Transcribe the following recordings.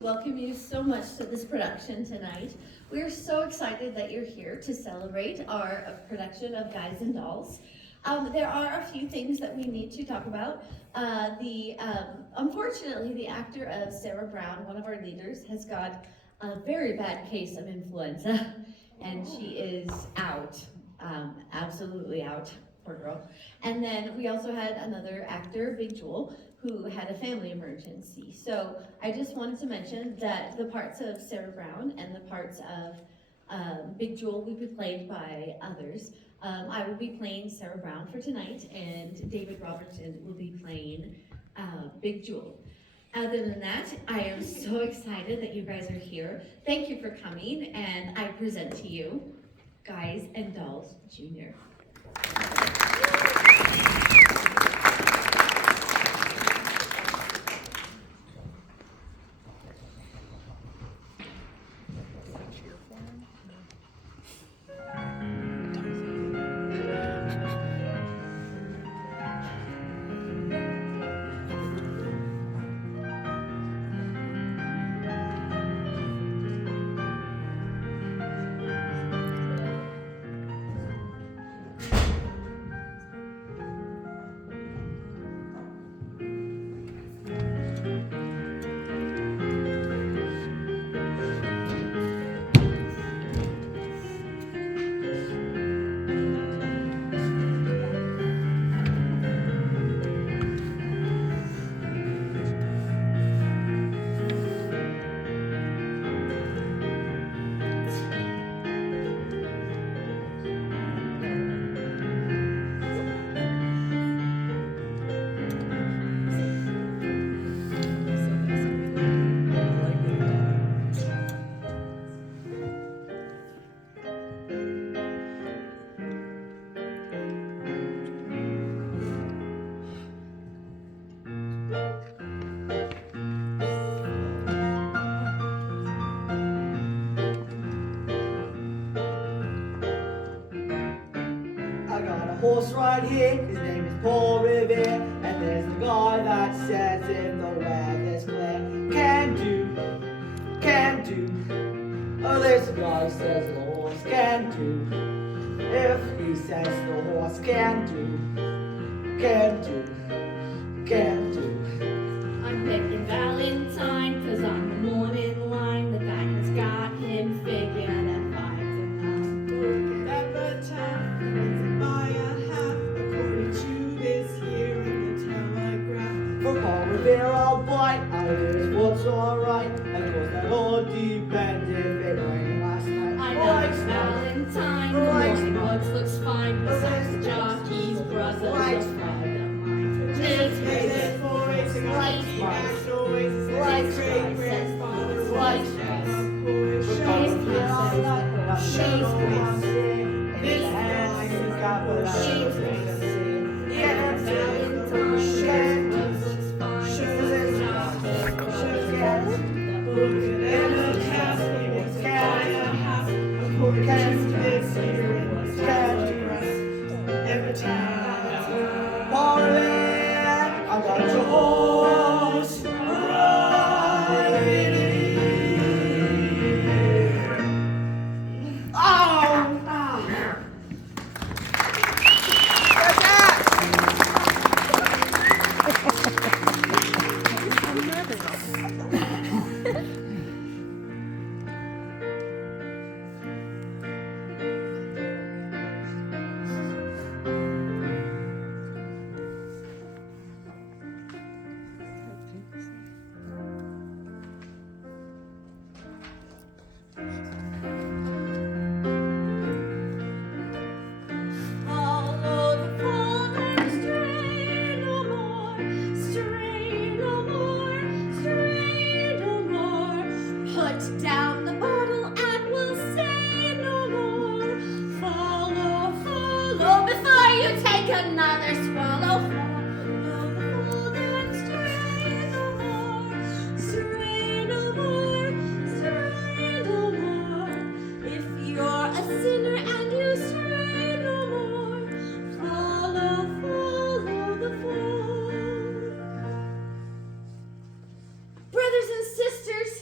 Welcome you so much to this production tonight. We are so excited that you're here to celebrate our production of Guys and Dolls. There are a few things that we need to talk about. Unfortunately, the actor of Sarah Brown, one of our leaders, has got a very bad case of influenza, and she is out, absolutely out, poor girl. And then we also had another actor, Big Jewel, who had a family emergency. So I just wanted to mention that the parts of Sarah Brown and the parts of Big Jewel will be played by others. I will be playing Sarah Brown for tonight, and David Robertson will be playing Big Jewel. Other than that, I am so excited that you guys are here. Thank you for coming, and I present to you Guys and Dolls Jr. Horse right here, his name is Paul Revere, and there's the guy that says if the weather's clear, can do. Oh, there's the guy who says the horse can do. If he says the horse can do. I'm picking Valentine, 'cause on the morning line, the guy has got him figured at 5 to 9. Look at the time, it's by a half, according to this here in the telegraph. For Paul Revere, I'll bite, I'll lose what's alright. Of course, that all depends if it rained last night. I know it's Valentine, the morning looks fine, besides the jockey's brother, Lights. the friend of mine. Just pay that for it, so Lights. keep that noise, it's like Lights. his great grandfather was Lights. and of course, Lights. shows Lights. this every time. I got your horse right here. Oh! Follow the fold and stray no more, stray no more, stray no more. Put down the bottle and we'll say no more. Follow before you take another swallow. Follow the fold and stray no more, stray no more, stray no more. If you're a sinner and you stray no more, follow the fold. Brothers and sisters,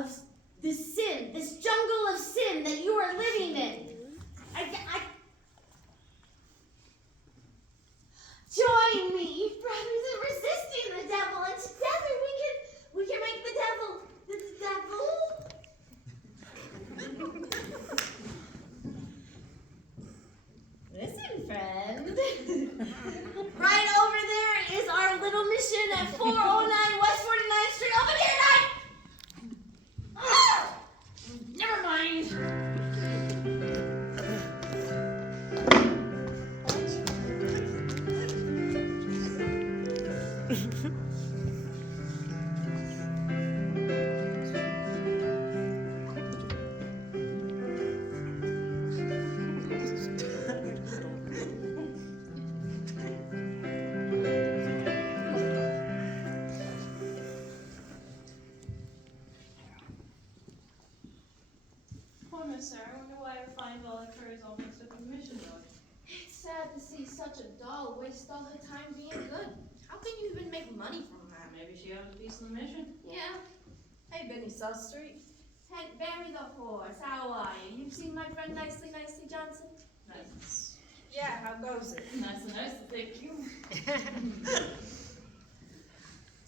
of this sin, this jungle of sin that you are living in. Join me, brothers, in resisting the devil, and together we can make the devil. Listen, friend. Right over there is our little mission at 409 West 49th Street. Open here tonight. Ah! Never mind. Poor Miss Sarah, I wonder why her fine volunteer is all mixed up in the mission dog. It's sad to see such a doll waste all her time being good. How can you even make money from that? Maybe she owes a piece of the mission. Yeah. Hey, Benny South Street. Hank, bury the horse. How are you? You've seen my friend Nicely Johnson? Nice. Yeah, how goes it? Nice, thank you.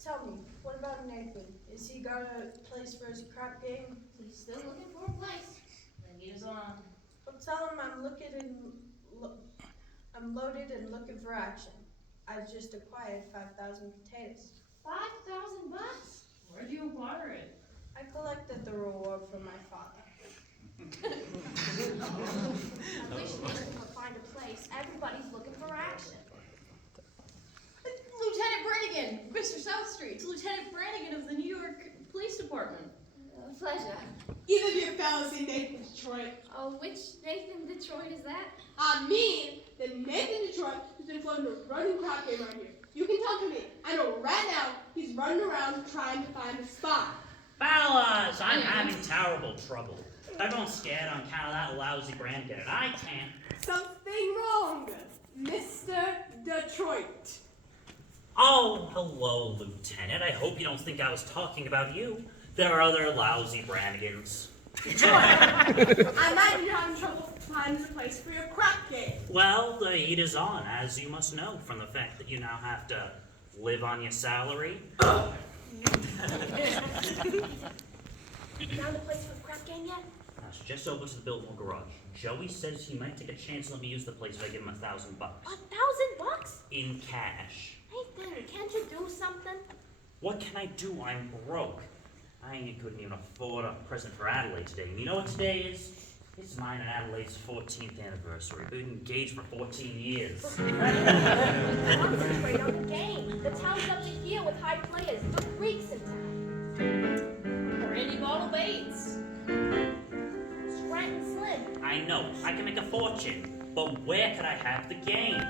Tell me, what about Nathan? Is he got a place for his crap game? He's still looking for a place. Then he is on. Well, tell him I'm loaded and looking for action. I just acquired 5,000 potatoes. 5,000 bucks? Where'd you acquire it? I collected the reward from my father. I wish Nathan could find a place. Everybody's looking for action. Lieutenant Brannigan, Mr. South Street. It's Lieutenant Brannigan of the New York Police Department. Pleasure. Either of you fellas in Nathan, Detroit. Oh, which Nathan Detroit is that? I mean, the Nathan Detroit has been floating a running crap game right here. You can talk to me. I know right now he's running around trying to find a spot. Fellas, I'm having terrible trouble. Everyone's scared on account of that lousy Brannigan, and I can't. Something wrong, Mr. Detroit. Oh, hello, Lieutenant. I hope you don't think I was talking about you. There are other lousy Brannigans. I might be having trouble finding a place for your crap game. Well, the heat is on, as you must know, from the fact that you now have to live on your salary. Found a place for the crap game yet? That's just over to the Biltmore garage. Joey says he might take a chance and let me use the place if I give him $1,000. $1,000? In cash. Nathan, can't you do something? What can I do? I'm broke. I couldn't even afford a present for Adelaide today. And you know what today is? It's mine and Adelaide's 14th anniversary. We've been engaged for 14 years. Concentrate on the game. The town's up to here with high players. The Greeks in town. Randy Bottle Bates. Scranton Slim. I know, I can make a fortune. But where could I have the game?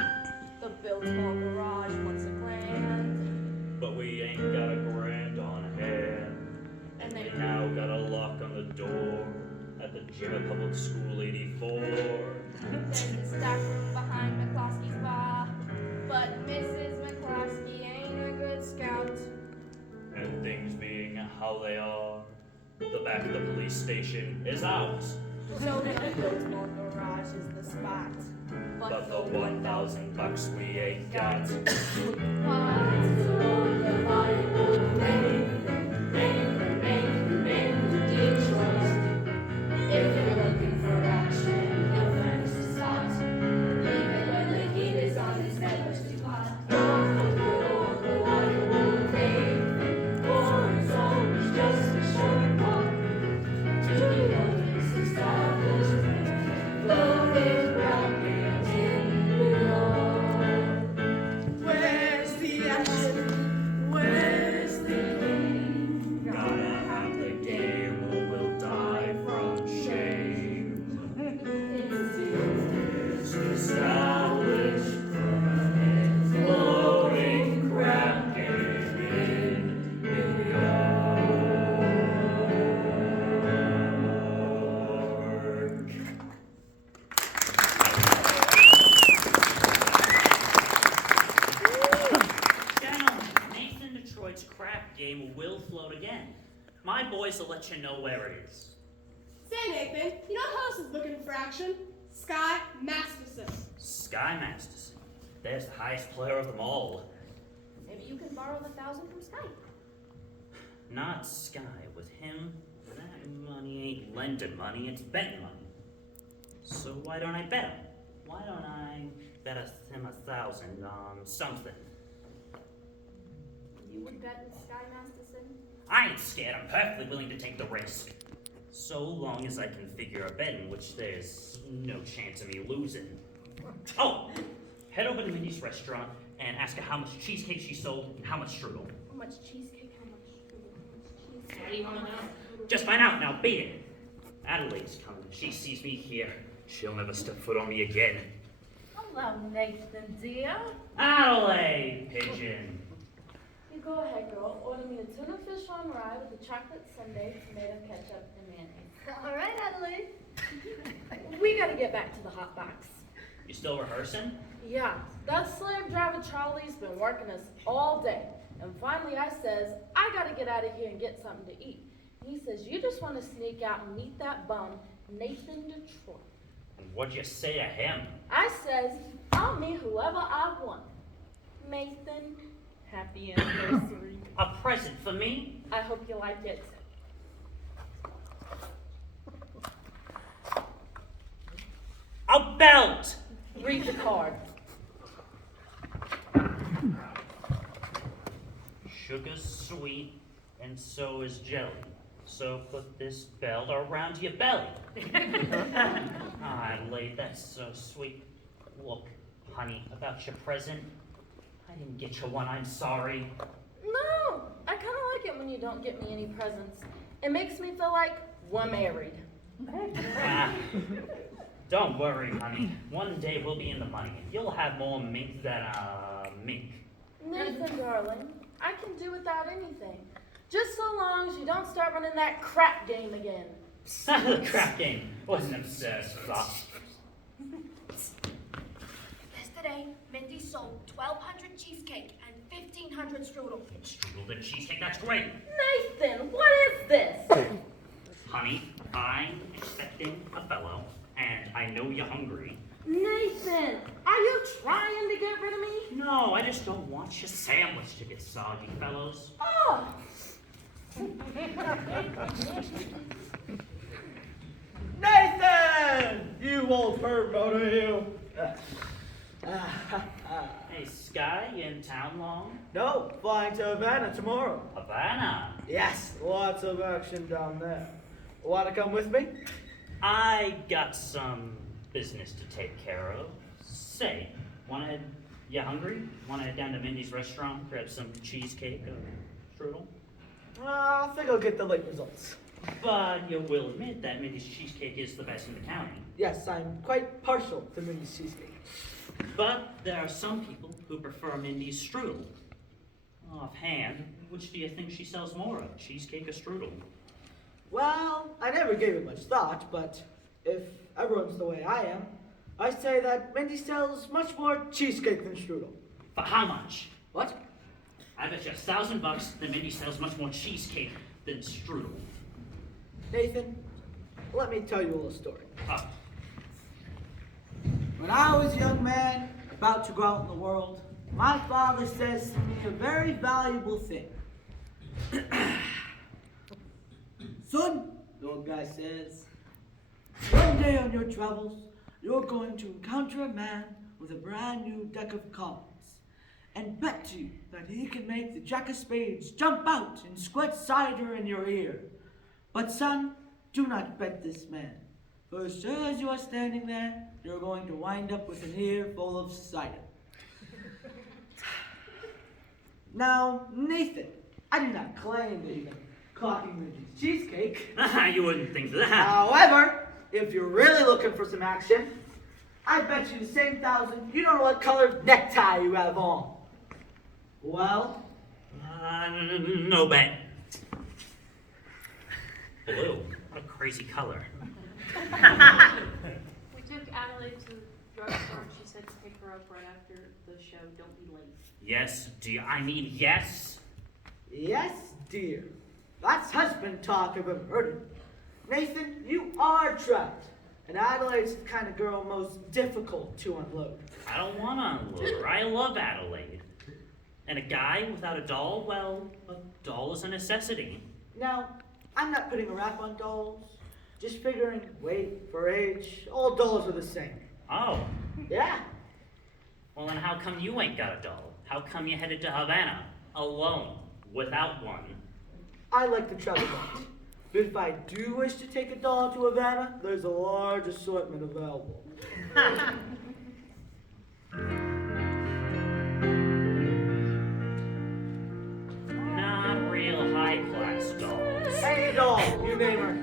The Biltmore garage once a grand. But we ain't got a grand on hand. And We then now got a lock on the door at the gym at Public School 84. there's the staff room behind McCloskey's bar. But Mrs. McCloskey ain't a good scout. And things being how they are, the back of the police station is ours. So the Biltmore garage is the spot. But the $1,000 we ain't got. If you're looking for action, you'll find us a spot. Even when the heat is on, it's never too hot. The water won't pay, for it's always just a short walk to the oldest establishment, loaded rockets in New York. Where's the action? Where's the game? boys will let you know where it is. Say, Nathan, you know who else is looking for action? Sky Masterson. Sky Masterson. There's the highest player of them all. Maybe you can borrow the 1,000 from Sky. Not Sky. With him, that money ain't lending money, it's betting money. So why don't I bet him? Why don't I bet him 1,000 on something? You would bet with Sky Masterson? I ain't scared, I'm perfectly willing to take the risk. So long as I can figure a bet in which there's no chance of me losing. Oh, head over to Mindy's restaurant and ask her how much cheesecake she sold and how much strudel. How much cheesecake? How much cheesecake? How do you want to know? Just find out now, beat it. Adelaide's coming. If she sees me here, she'll never step foot on me again. Hello, Nathan, dear. Adelaide, pigeon. You go ahead, girl. Order me a tuna fish on rye with a chocolate sundae, tomato ketchup, and mayonnaise. All right, Adelaide. We gotta get back to the hot box. You still rehearsing? Yeah, that slave driver Charlie's been working us all day. And finally I says, I gotta get out of here and get something to eat. He says, you just want to sneak out and meet that bum, Nathan Detroit. And what'd you say to him? I says, I'll meet whoever I want. Nathan, happy anniversary. A present for me? I hope you like it. A belt! Read the card. Sugar's sweet, and so is jelly. So put this belt around your belly. Adelaide, that's so sweet. Look, honey, about your present. I didn't get you one, I'm sorry. No, I kind of like it when you don't get me any presents. It makes me feel like we're married. Don't worry, honey. One day we'll be in the money, and you'll have more mink than mink. Nathan, darling, I can do without anything. Just so long as you don't start running that crap game again. The crap game wasn't absurd, thought. Yesterday, Mindy sold 1,200 cheesecake and 1,500 strudel. Strudel the cheesecake, that's great. Nathan, what is this? Honey, I'm expecting a fellow, and I know you're hungry. Nathan, are you trying to get rid of me? No, I just don't want your sandwich to get soggy, fellows. Oh! Nathan! You old perv motor, you. Hey, Sky, you in town long? No, flying to Havana tomorrow. Havana. Yes, lots of action down there. Want to come with me? I got some business to take care of. Say, you hungry? Wanna head down to Mindy's restaurant, grab some cheesecake or strudel? I think I'll get the late results. But you will admit that Mindy's cheesecake is the best in the county. Yes, I'm quite partial to Mindy's cheesecake. But there are some people who prefer Mindy's strudel. Offhand, which do you think she sells more of, cheesecake or strudel? Well, I never gave it much thought, but if everyone's the way I am, I say that Mindy sells much more cheesecake than strudel. For how much? What? I bet you $1,000 that Mindy sells much more cheesecake than strudel. Nathan, let me tell you a little story. Oh, When I was a young man, about to go out in the world, my father says to me a very valuable thing. Son, the old guy says, one day on your travels, you're going to encounter a man with a brand new deck of cards, and bet you that he can make the Jack of Spades jump out and squirt cider in your ear. But son, do not bet this man, for as sure as you are standing there, you're going to wind up with an ear full of cider. Now, Nathan, I do not claim that you've been clocking Mindy's cheesecake. you wouldn't think that. However, if you're really looking for some action, I bet you the same 1,000 you don't know what color necktie you have on. Well? No bet. Blue. What a crazy color. We took Adelaide to the drugstore and she said to pick her up right after the show. Don't be late. Yes, dear. I mean, yes. Yes, dear. That's husband talk I've ever heard. Nathan, you are trapped. And Adelaide's the kind of girl most difficult to unload. I don't want to unload her. I love Adelaide. And a guy without a doll, well, a doll is a necessity. Now, I'm not putting a rap on dolls. Just figuring weight for age, all dolls are the same. Oh, Yeah. well then how come you ain't got a doll? How come you headed to Havana, alone, without one? I like to travel light. But if I do wish to take a doll to Havana, there's a large assortment available. Not real high-class dolls. Any doll, you name her.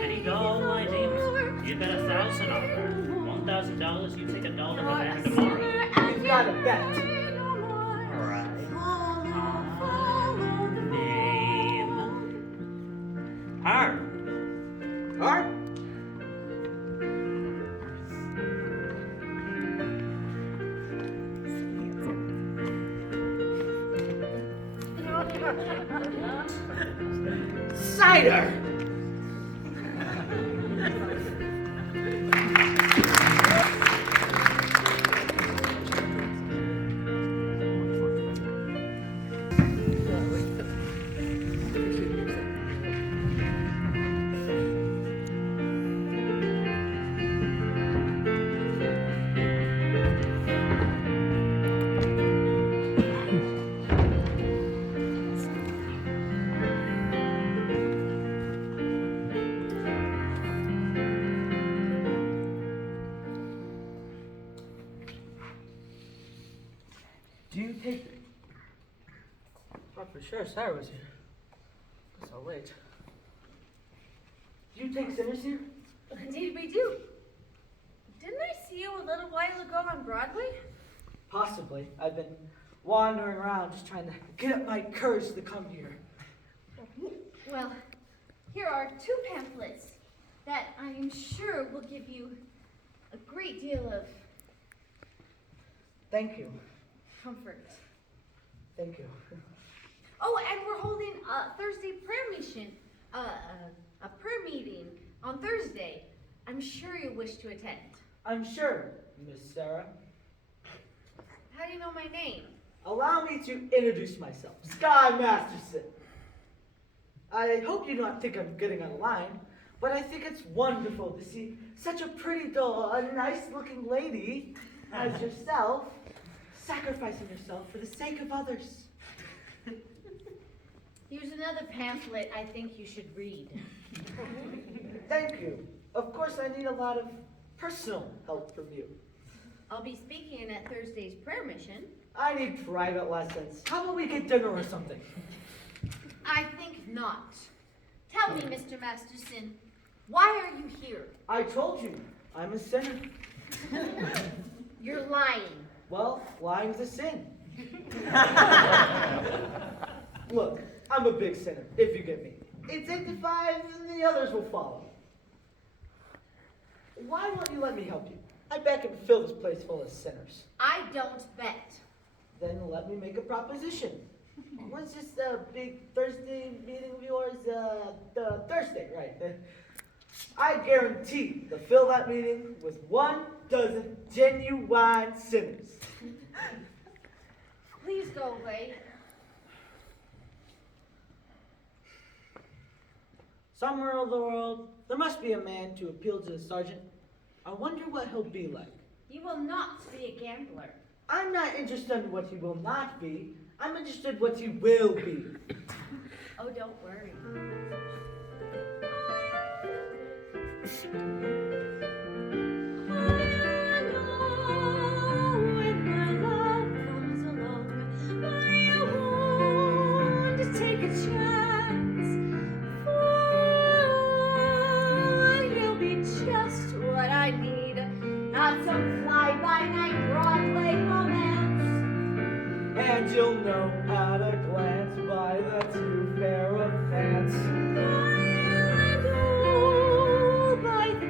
Any doll, my name is. You bet 1,000 on that. $1,000, you take a doll to Havana tomorrow. We've got a bet. Alright. Name. Her. Alright? Cider! Do you take... Thought for sure Sarah was here. It's so late. Do you take sinners here? Indeed we do. Didn't I see you a little while ago on Broadway? Possibly. I've been wandering around just trying to get up my courage to come here. Well, here are 2 pamphlets that I am sure will give you a great deal of Thank you. comfort. Thank you. Oh, and we're holding a Thursday prayer mission, a prayer meeting on Thursday. I'm sure you wish to attend. I'm sure, Miss Sarah. How do you know my name? Allow me to introduce myself. Sky Masterson. I hope you don't think I'm getting out of line, but I think it's wonderful to see such a pretty doll, a nice-looking lady as yourself, sacrificing yourself for the sake of others. Here's another pamphlet I think you should read. Thank you. Of course, I need a lot of personal help from you. I'll be speaking at Thursday's prayer mission. I need private lessons. How about we get dinner or something? I think not. Tell me, Mr. Masterson, why are you here? I told you, I'm a sinner. You're lying. Well, lying's a sin. Look, I'm a big sinner, if you get me. It's 8 to 5, and the others will follow. Why won't you let me help you? I bet I can fill this place full of sinners. I don't bet. Then let me make a proposition. When's this big Thursday meeting of yours? The Thursday, right? I guarantee to fill that meeting with 12 genuine sinners. Please go away. Somewhere in the world, there must be a man to appeal to the sergeant. I wonder what he'll be like. You will not be a gambler. I'm not interested in what he will not be. I'm interested in what he will be. Oh, don't worry. And you'll know at a glance by the 2 pair of pants. By the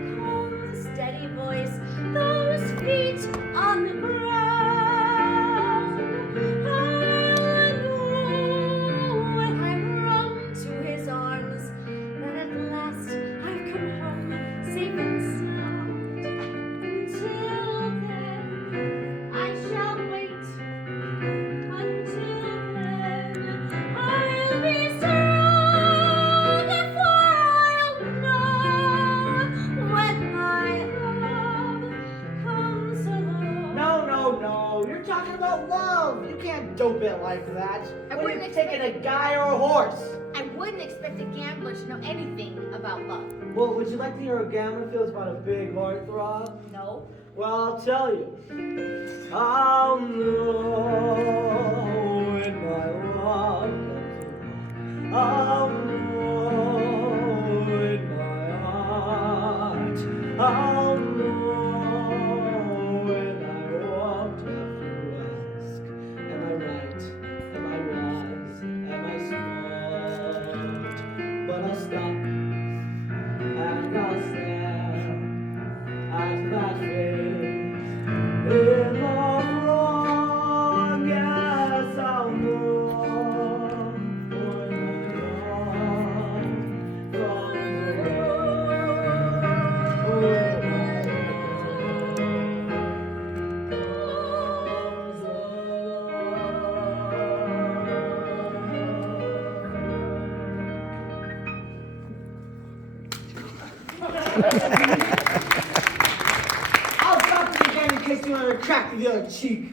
about love. You can't dope it like that. I When wouldn't you've taken a expect guy or a horse. I wouldn't expect a gambler to know anything about love. Well, would you like to hear how a gambler feels about a big heartthrob? No. Well, I'll tell you. I'll know when my love comes around. I'll know in my heart. I'll know when I won't have to ask. Am I right? Am I wise? Am I smart? But I'll stop and I'll stare at that face in the wrong. Yes, I'll know when my love comes around. When my I'll stop it again in case you want to crack the other cheek.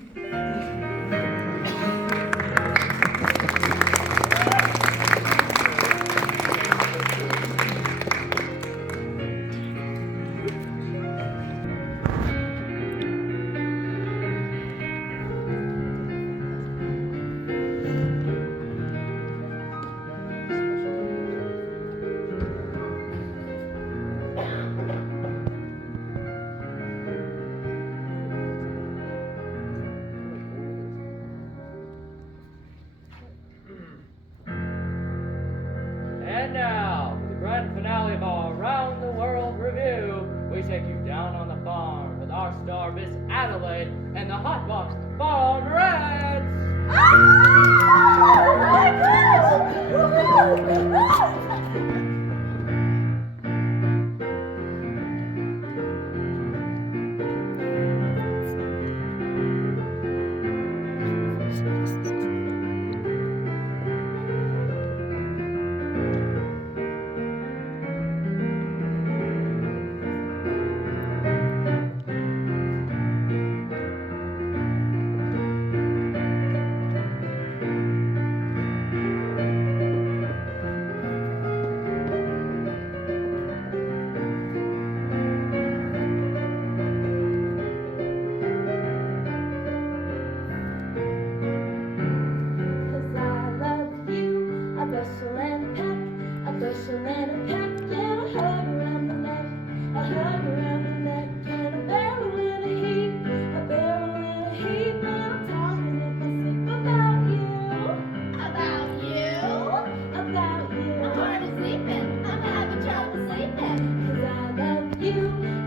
And now, for the grand finale of our Around the World review, we take you down on the farm with our star Miss Adelaide and the Hot Box Farm Reds. Cause I love you, a bustle and a peck, a bustle and a peck, and a hug around the neck, a hug around the neck, and a barrel in a heap, a barrel in a heap, and I'm talking in my sleep about you, About you? about you. I'm hard sleeping. I'm having trouble sleeping. Cause I love you,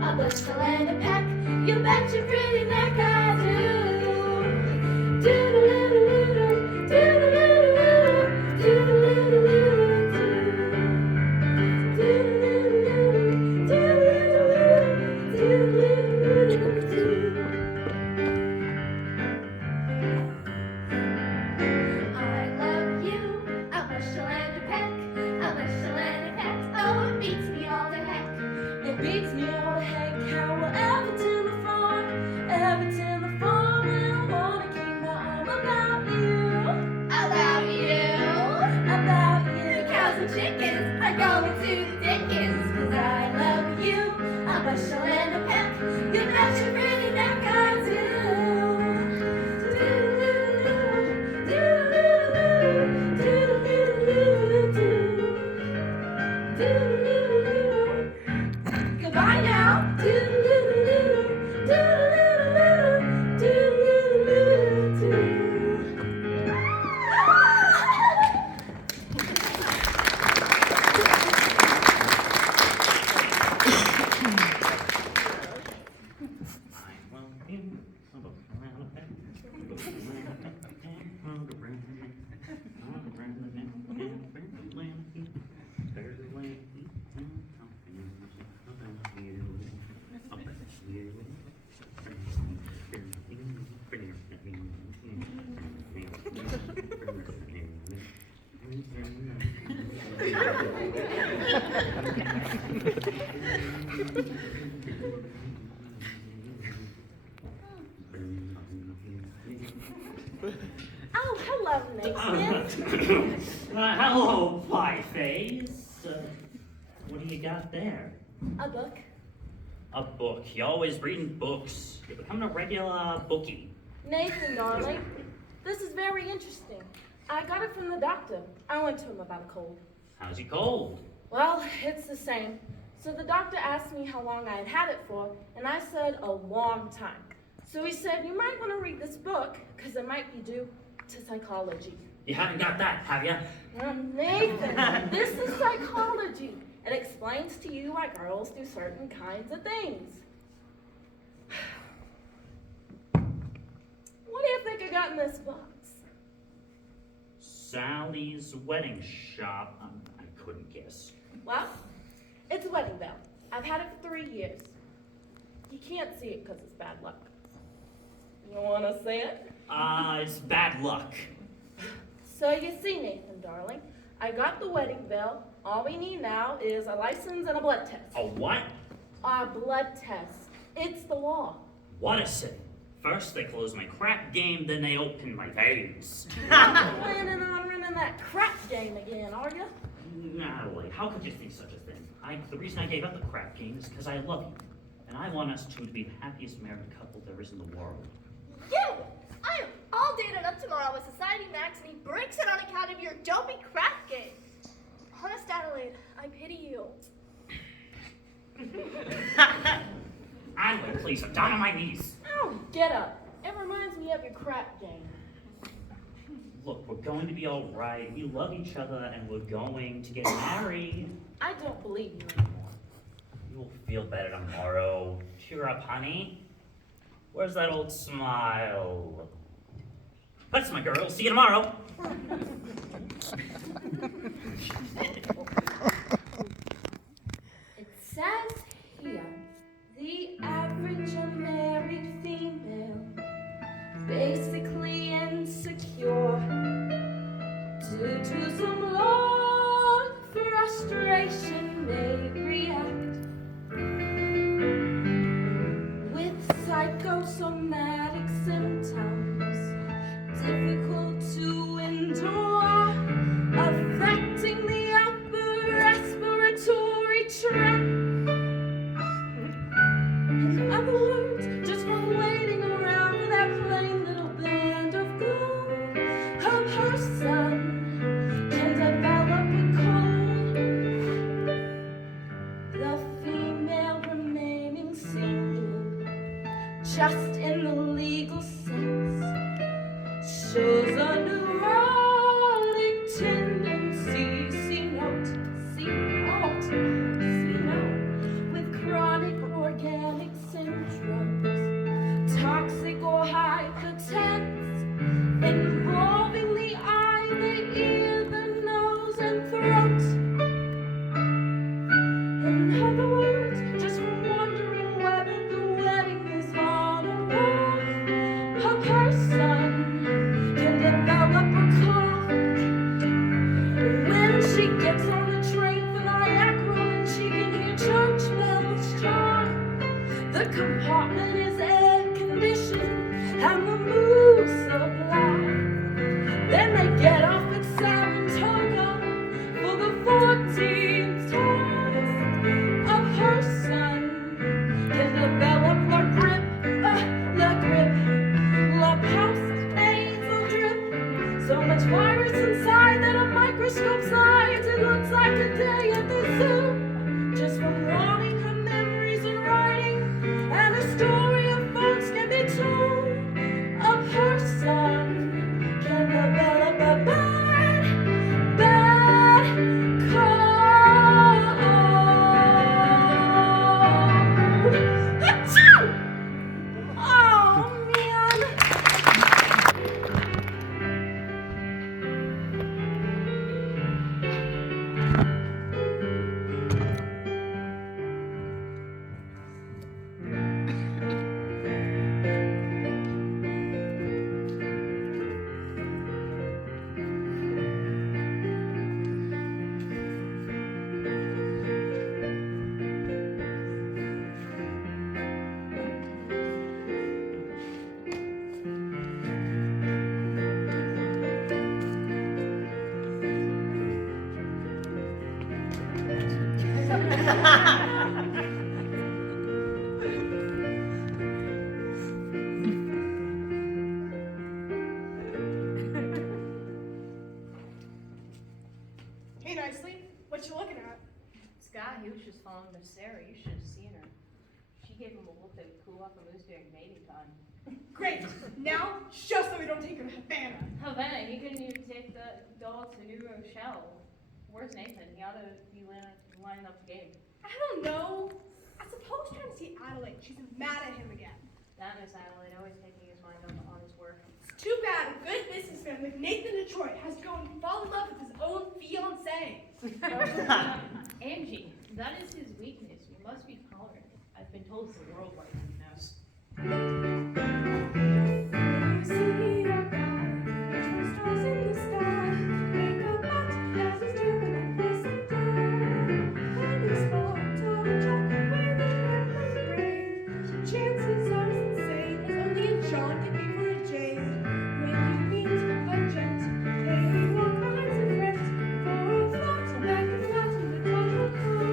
a bustle and a peck, you bet your pretty neck I do. Do-do-do-do-do, do-do-do-do-do, I love you. A bushel and a peck. A bushel and a peck. Oh, it beats me all to heck. It beats me all to heck how we'll ever till the farm, ever till the farm, and I wanna keep my arm about you, About you. about The you. cows and chickens are going to the dickens. Cause I love you. A bushel and a peck. You bet your pretty neck I do. Goodbye now. thick-skinned. Hello, Pie-Face. What do you got there? A book. A book. You're always reading books. You're becoming a regular bookie. Nathan, darling, this is very interesting. I got it from the doctor. I went to him about a cold. How's your cold? Well, it's the same. So the doctor asked me how long I had had it for, and I said a long time. So he said, you might want to read this book, because it might be due to psychology. You haven't got that, have you? Nathan, this is psychology. It explains to you why girls do certain kinds of things. What do you think I got in this box? Sally's wedding shop. I couldn't guess. Well, it's a wedding bell. I've had it for 3 years. You can't see it because it's bad luck. You want to see it? It's bad luck. So you see, Nathan, darling, I got the wedding bell. All we need now is a license and a blood test. A what? A blood test. It's the law. What is it? First they close my crap game, then they open my veins. Not planning on running that crap game again, are you? Natalie, how could you think such a thing? The reason I gave up the crap game is because I love you. And I want us two to be the happiest married couple there is in the world. You! I am all dated up tomorrow with Society Max, and he breaks it on account of your dopey crap game. Honest, Adelaide, I pity you. Adelaide, please, I'm down on my knees. Oh, get up. It reminds me of your crap game. Look, we're going to be all right. We love each other, and we're going to get married. I don't believe you anymore. You'll feel better tomorrow. Cheer up, honey. Where's that old smile? That's my girl. See you tomorrow. It says here, the average unmarried female, basically insecure, due to some long frustration may react with psychosomatic symptoms, difficult to endure, affecting the upper respiratory tract. In other words, just from waiting around for that plain little band of gold, of her son can develop a cold. The female remaining single, just in the legal sense, shows a neurotic tendency, see note, with chronic organic syndromes, toxic or hypertense, involving the eye, the ear, the nose, and throat. In other words, just wondering whether the wedding is on or off of her son can develop a cold. When she gets on the train for Niagara and she can hear church bells chime, the compartment is air conditioned and the mood sublime. Then they get off at Saratoga for the 14th time of her young Miss Sarah. You should have seen her. She gave him a look that would cool off a moose during mating time. Great. Now, just so we don't take her to Havana. Havana, he couldn't even take the doll to New Rochelle. Where's Nathan? He ought to be lining up the game. I don't know. I suppose trying to see Adelaide. She's mad at him again. That Miss Adelaide always taking his mind on his work. It's too bad a good businessman like Nathan Detroit has to go and fall in love with his own fiancée. Angie, that is his weakness. We must be tolerant. I've been told the world likes him now. You see a guy, there's stars in the sky. Think about as he's doing it this and that. When he's spot on track, when the airplane rain, chances are it's insane, as only a John can be for a Jane. When you meet a gent, they all kinds of friends. For a flight back and forth in the casual car.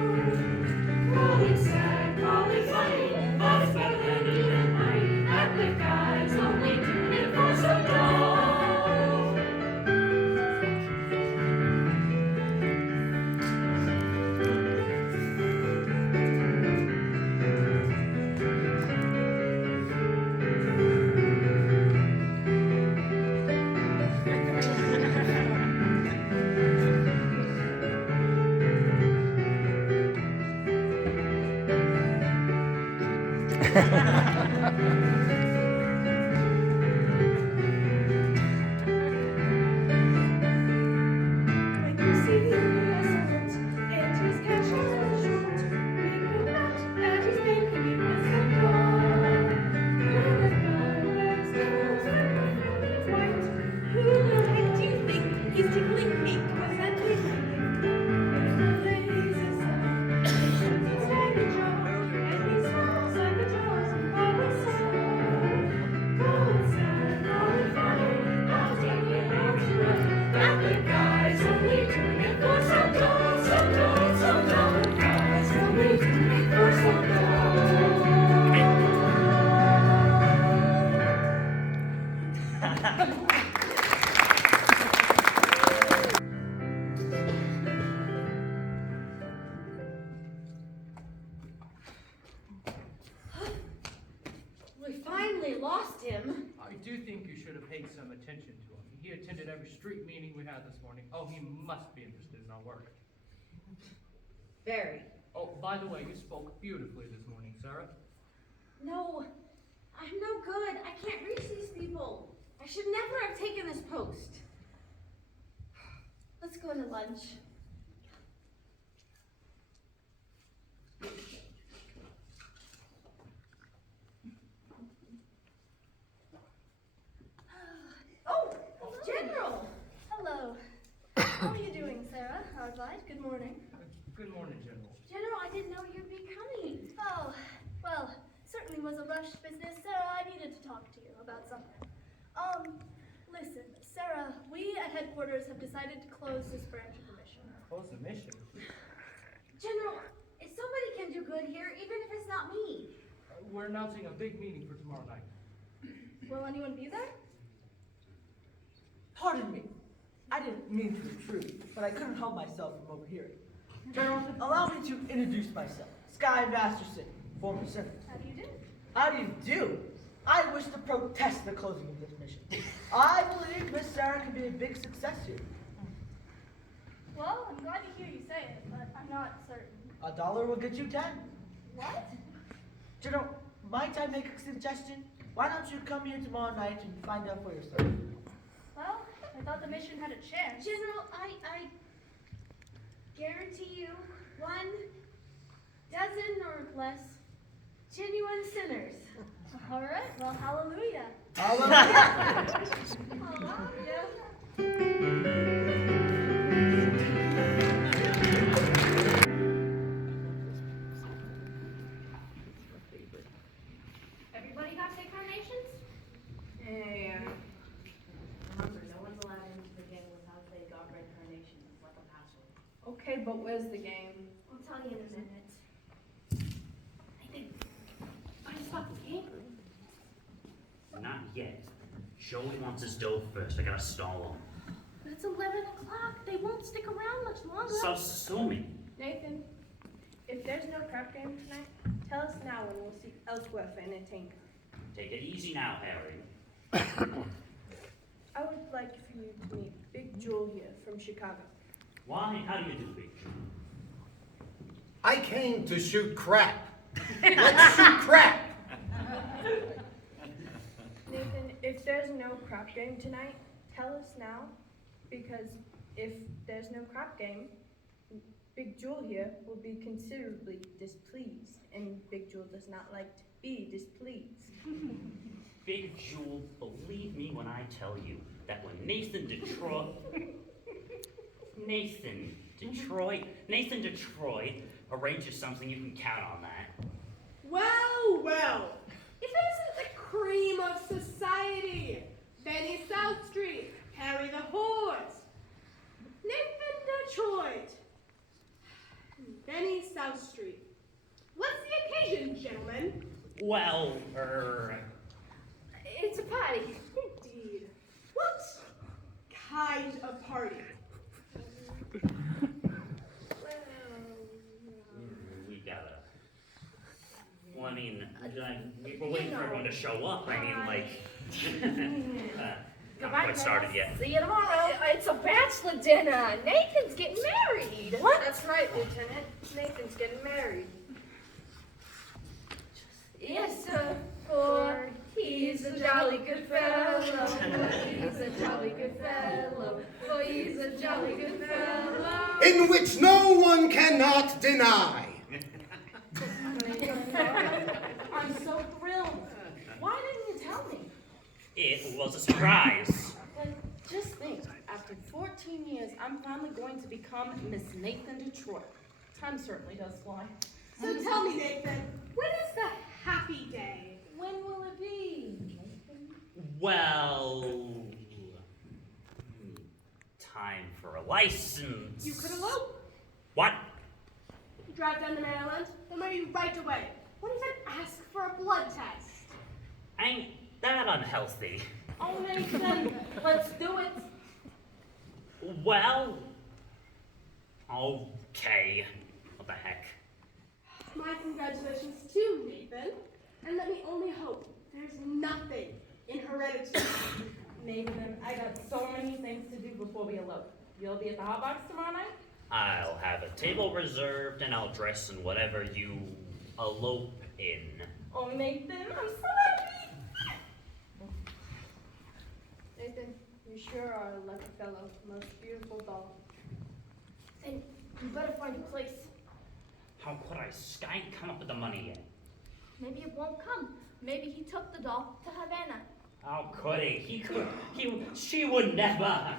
Call it sad, call it funny, but it's better than even money. That the guy's only doing it for some dough. When you see a servant and his cash is short, think about that he's making it with some more. When a guy wears clothes and is white, who the heck do you think he's tickling pink with that twinkling? When the lazy sun shoots his head ajar, and he smiles like a dozen bubbles. Call it sad, call it funny, I'll take it out to it. That the guy's only doing it for some dough, some dough, some dough. The guy's only doing it for some We finally lost him. I do think you should have paid some attention to him. He attended every street meeting we had this morning. Oh, he must be interested in our work. Very. Oh, by the way, you spoke beautifully this morning, Sarah. No, I'm no good. I can't reach these people. I should never have taken this post. Let's go to lunch. Oh, General! Hello. How are you doing, Sarah? How's life? Good morning. Good morning, General. General, I didn't know you'd be coming. Oh, well, certainly was a rushed business, Sarah. I needed to talk to you about something. Listen, Sarah, we at headquarters have decided to close this branch of the mission. Close the mission. General, if somebody can do good here, even if it's not me. We're announcing a big meeting for tomorrow night. Will anyone be there? Pardon me. I didn't mean to intrude, but I couldn't help myself from overhearing. General, allow me to introduce myself. Sky Masterson, former senator. How do you do? How do you do? I wish to protest the closing of this mission. I believe Miss Sarah can be a big success here. Well, I'm glad to hear you say it, but I'm not certain. $1 will get you 10. What? General, might I make a suggestion? Why don't you come here tomorrow night and find out for yourself? Well, I thought the mission had a chance. General, I guarantee you 12 or less genuine sinners. All right, well, hallelujah. Hallelujah. Everybody got their carnations? Yeah. Remember, no one's allowed into the game without they got red carnations. It's like a password. Okay, but where's the game? I'll tell you in a minute. I think I stopped the game. Not yet. Joey wants his dough first. I gotta stall But it's 11 o'clock. They won't stick around much longer. him. So sue me. Nathan, if If there's no crap game tonight, tell us now and we'll see elsewhere for entertainment. Take it easy now, Harry. I would like for you to meet Big Jewel here from Chicago. Why? How do you do, Big Joe? I came to shoot crap. Let's shoot crap. Nathan, if there's no crap game tonight, tell us now, because if there's no crap game, Big Jewel here will be considerably displeased, and Big Jewel does not like to be displeased. Big Jewel, believe me when I tell you that when Nathan Detroit arranges something, you can count on that. Well, well, if this is the cream of society, Benny South Street, Harry the Horse, Nathan Detroit, Benny South Street. What's the occasion, gentlemen? Well, It's a party. Indeed. What kind of party? we gotta. Well, I mean, we're waiting for everyone to show up. I mean, like, not quite started yet. See you tomorrow. It's a bachelor dinner. Nathan's getting married. What? That's right, Lieutenant. Nathan's getting married. Yes, sir. For he's a jolly good fellow. He's a jolly good fellow. For he's a jolly good fellow. In which no one cannot deny. I'm so thrilled. Why didn't you tell me? It was a surprise. Like, just think, after 14 years, I'm finally going to become Miss Nathan Detroit. Time certainly does fly. So tell me, Nathan, when is the happy day? When will it be? Well, time for a license. You could elope. What? You drive down to Maryland, they'll marry you right away. Won't even ask for a blood test. Ain't that unhealthy? Oh, Nathan, let's do it. Well, okay. What the heck? My congratulations too, Nathan. And let me only hope there's nothing in heredity. Nathan, I got so many things to do before we elope. You'll be at the hot box tomorrow night? I'll have a table reserved and I'll dress in whatever you elope in. Oh, Nathan, I'm so happy. Nathan, you sure are a lucky fellow. Most beautiful doll. Then you better find a place. How could I? Sky ain't come up with the money yet. Maybe it won't come. Maybe he took the doll to Havana. How could he? She would never.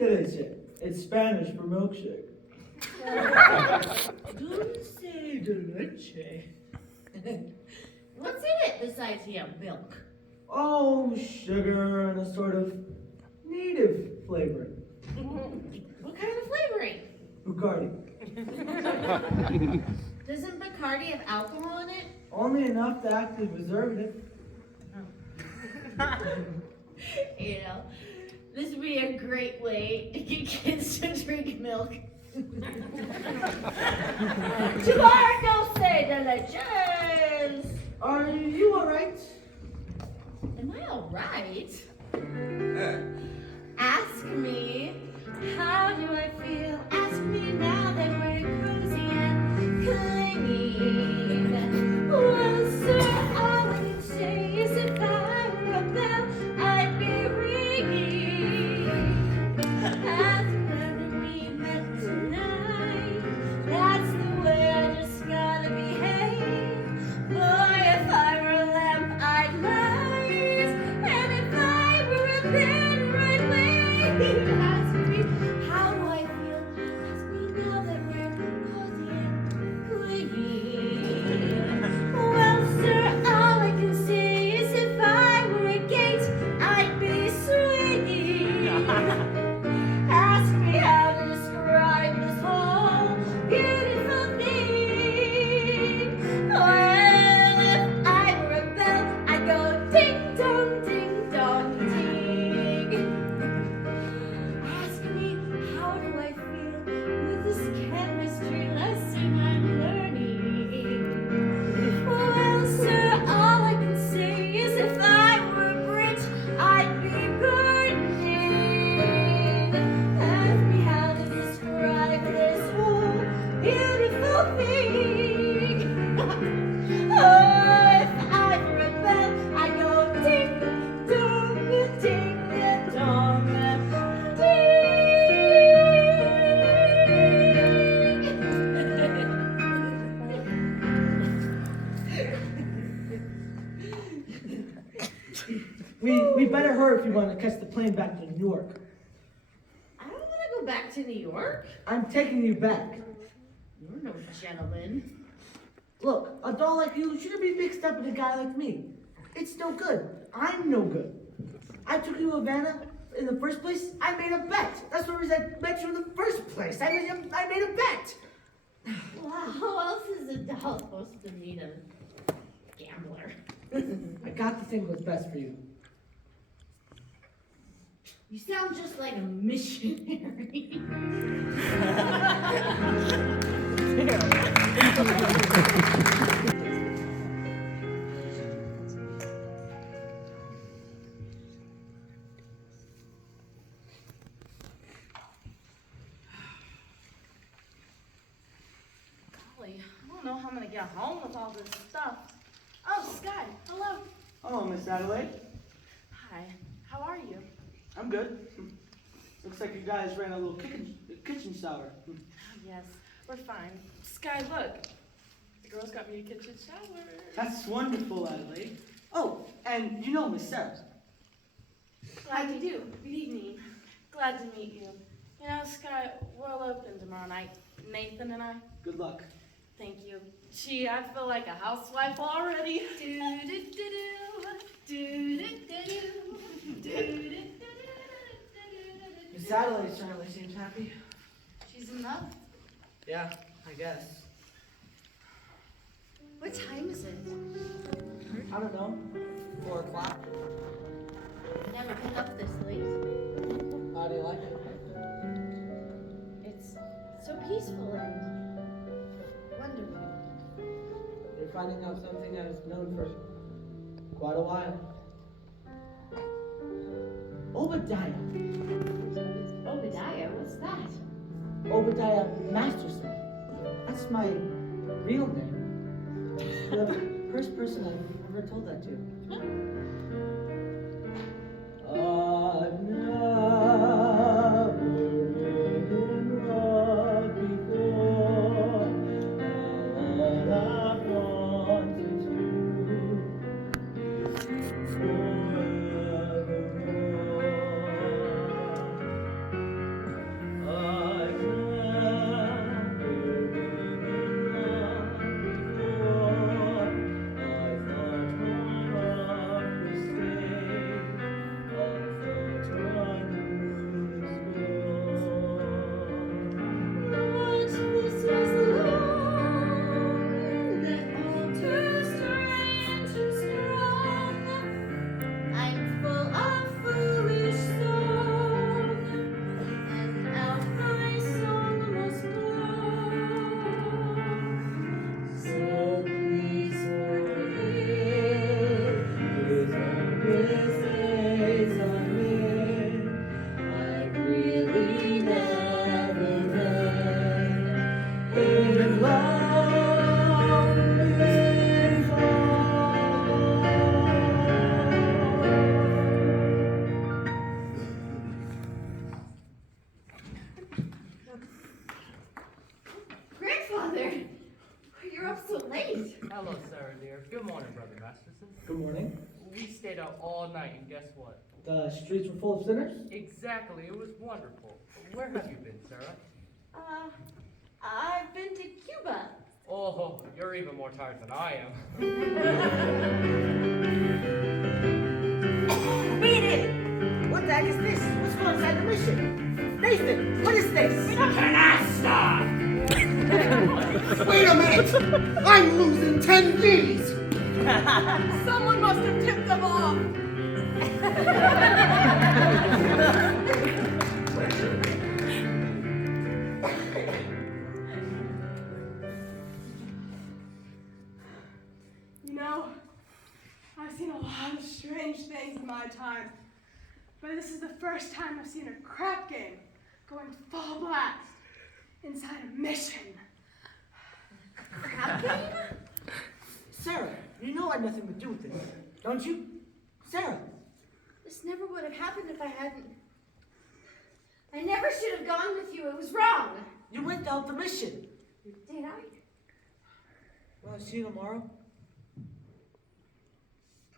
de leche. It's Spanish for milkshake. Dulce de leche. What's in it besides milk? Oh, sugar and a sort of native flavoring. What kind of flavoring? Bacardi. Doesn't Bacardi have alcohol in it? Only enough to act as preservative. You know, this would be a great way to get kids to drink milk. To our dulce de leches. Are you alright? Am I alright? Ask me, how do I feel? Ask me now that we're cozy and clinging. Well, sir, all I can say is if I were a bell, I'd be ringing. After we met tonight, that's the way I just gotta behave. Boy, if I were a lamp, I'd light, and if I were a pen, I'd wave. Ask me, how do I feel? Ask me now that we're cozy and clinging. Well, sir, all I can say is if I were a gate, I'd be swinging. Ask me how to describe this whole beautiful thing. Well, if I were a bell, I'd go ding dong, ding dong, ding. Ask me how do I feel with this chemistry lesson I'm learning. Well, sir, all I can say is if I were a bridge, I'd be burning. Ask me how to describe this whole beautiful thing. Oh, if I were a bell, I'd go ding dong, ding dong, We better hurry if you want to catch the plane back to New York. I don't want to go back to New York. I'm taking you back. You're no gentleman. Look, a doll like you shouldn't be mixed up with a guy like me. It's no good. I'm no good. I took you to Havana in the first place. I made a bet. That's the reason I met you in the first place. I made a bet. Well, how else is a doll supposed to meet a gambler? I got to think what's best for you. You sound just like a missionary. Golly, I don't know how I'm gonna get home with all this stuff. Oh, Sky, hello. Oh, Miss Adelaide. Hi, how are you? I'm good. Looks like you guys ran a little kitchen shower. Yes, we're fine. Sky, look. The girls got me a kitchen shower. That's wonderful, Adelaide. Oh, and you know Miss Sarah. Glad you do. Good evening. Glad to meet you. You know, Sky, we'll open tomorrow night. Nathan and I. Good luck. Thank you. Gee, I feel like a housewife already. Miss Adelaide certainly seems happy. She's in love. Yeah, I guess. What time is it? I don't know. 4 o'clock. Never been up this late. How do you like it? It's so peaceful and wonderful. You're finding out something I've known for quite a while. Obadiah. Obadiah, what's that? Obadiah Masterson. That's my real name. The first person I've ever told that to. I've never been in love before. All I've wanted to forevermore. Hello, Sarah dear. Good morning, Brother Masterson. Good morning. We stayed out all night, and guess what? The streets were full of sinners? Exactly, it was wonderful. Where have you been, Sarah? I've been to Cuba. Oh, you're even more tired than I am. Beat it! What the heck is this? What's going inside the mission? Nathan, what is this? Canasta! Wait a minute! I'm losing 10 G's! Someone must have tipped them off. You know, I've seen a lot of strange things in my time, but this is the first time I've seen a crap game going full blast inside a mission. Crap game? Sarah, you know I had nothing to do with this, don't you? Sarah. This never would have happened if I hadn't. I never should have gone with you. It was wrong. You went out the mission. Did I? Will I see you tomorrow?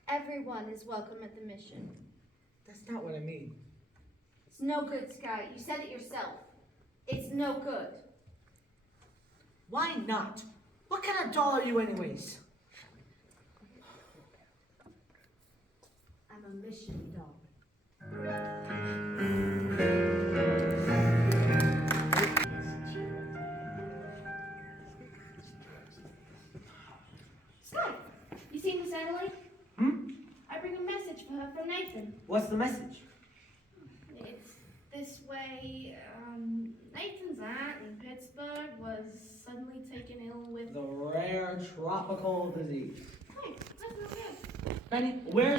Everyone is welcome at the mission. That's not what I mean. It's no good, Sky. You said it yourself. It's no good. Why not? What kind of doll are you anyways? I'm a mission dog. Sky, you seen Miss Adelaide? I bring a message for her from Nathan. What's the message? It's this way, Nathan's aunt in Pittsburgh was suddenly taken ill with... The rare tropical disease. Hey, that's not good. Benny, where's